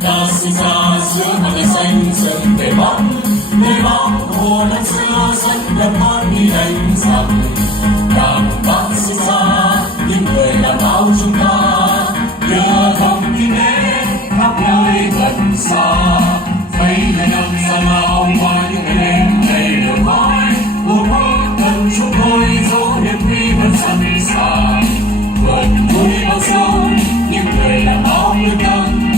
ta sinh ra giữa mặt đất xanh dần về bắc hồ năm xưa rất đậm mát đi đánh giặc. Đảng Bắc sinh ra những người làm áo chúng ta đưa thông tin đến khắp nơi gần xa. Mấy ngày năm xa lao qua những ngày đêm đầy lửa khói, một bước gần chúng tôi dấu hiệp huy vẫn sẵn sàng vượt núi bao sông. Những người làm áo quyết tâm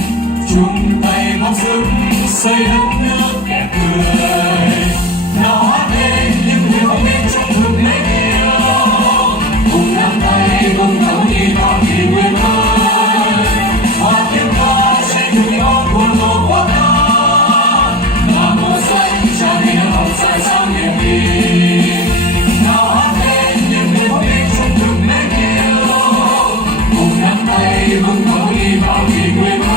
chung tay góp sức xây đất nước đẹp tươi. Nào hát lên những người không biết trong thực lễ yêu, cùng nắm tay cùng thấu đi vào kỷ nguyên mới. Hoa tiếng ca trên những con của tổ quốc ta, là mùa xuân tràn đầy hồng dài sang niềm tin. Nào hát lên những người không biết trong thực lễ yêu, cùng nắm tay cùng thấu đi vào kỷ nguyên mới.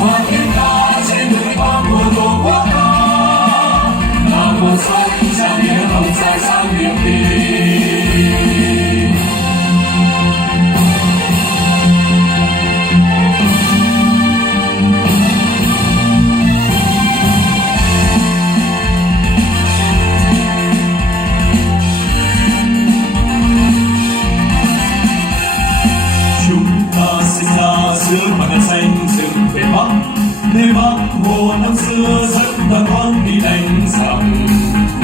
Hoa tiếng ca trên những con của tổ quốc ta, là mùa xuân tràn đầy hồng dài sang niềm tin. Giữa mặt đất xanh rừng về bắc hồ năm xưa rất băn khoăn đi đánh giặc.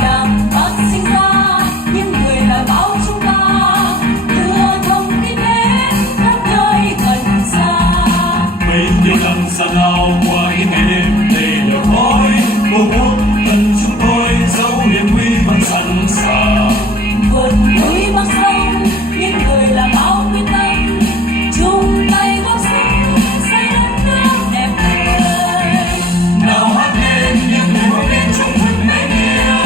Đảng Bắc sinh ra những người làm áo chúng ta đưa thông tin đến khắp nơi gần xa. Mấy điều năm xa lao qua những ngày đêm đầy lửa khói, một quốc cần chúng tôi dấu hiệp huy vẫn sẵn sàng vượt núi bắc sông. Những người làm áo quyết tâm chung tay góp sức xây đất nước đẹp tươi. nào hát lên những người không biết trong thực lễ yêu,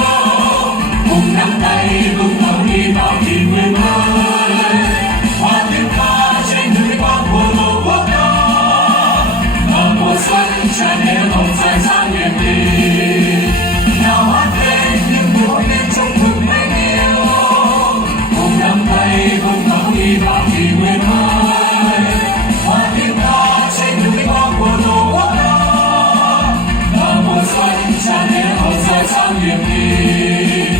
cùng nắm tay cùng nhau đi vào kỷ nguyên mới. Hoa tiếng ca trên núi bắc của tổ quốc ta, là mùa xuân tràn đầy hồng dài sang niềm tin. Nào hát lên những người không biết trong thực lễ yêu, cùng nắm tay cùng nhau đi vào kỷ nguyên mới. Hoa tiếng ca trên núi bắc của tổ quốc ta, là mùa xuân tràn đầy hồng dài sang niềm tin.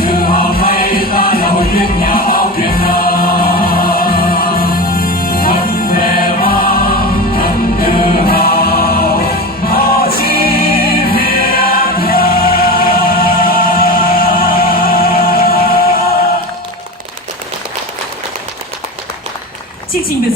Tự hào thay ta là hội viên nhà báo Việt Nam, thân vẻ vang thân tự hào báo chí Việt Nam. Chương trình được